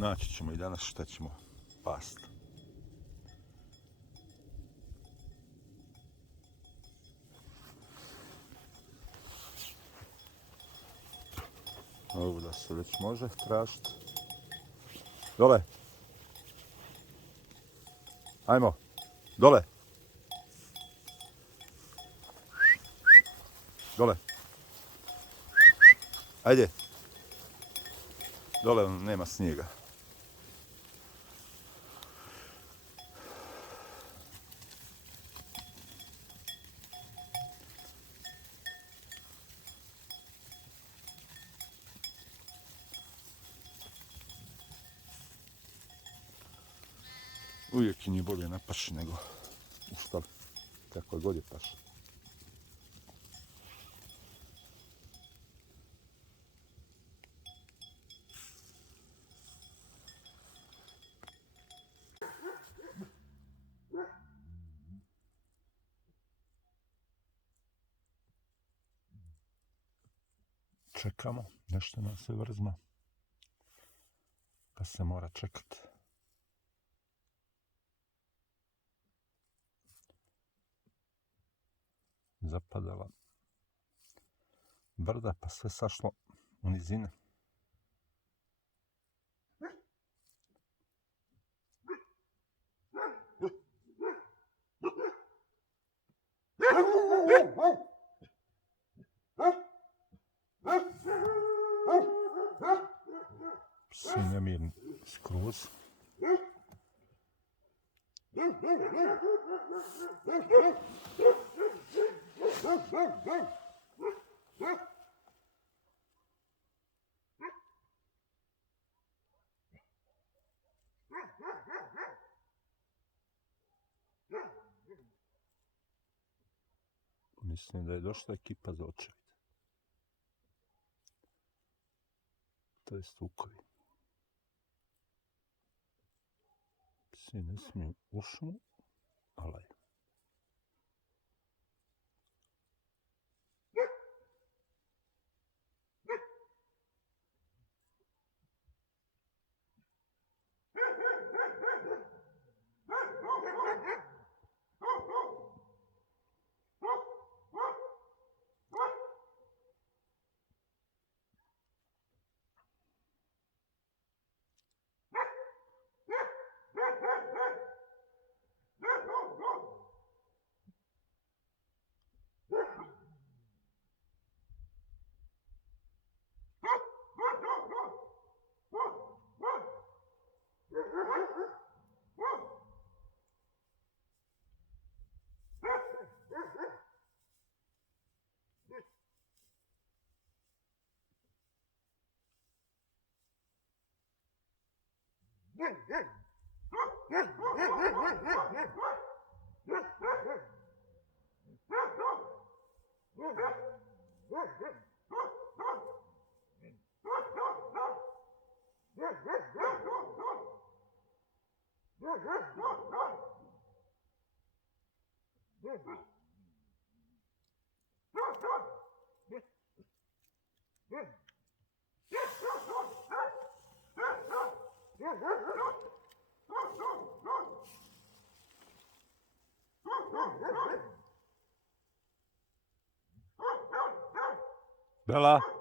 Naći ćemo i danas šta ćemo pasti. Ovo da se već može tražiti. Dole. Ajmo. Dole. Dole. Ajde. Dole nema snijega. Uvijek je njih bolje na paši nego u štali. Kako god je paša. Čekamo, nešto nam se vrzma. Pa se mora čekati. Zapadala brda, pa sve sašlo u nizine. Psi nemirni skroz. Mislim da je došla ekipa za očevid. To je vukovi. Psi ne smiju u šumu, ali Bela!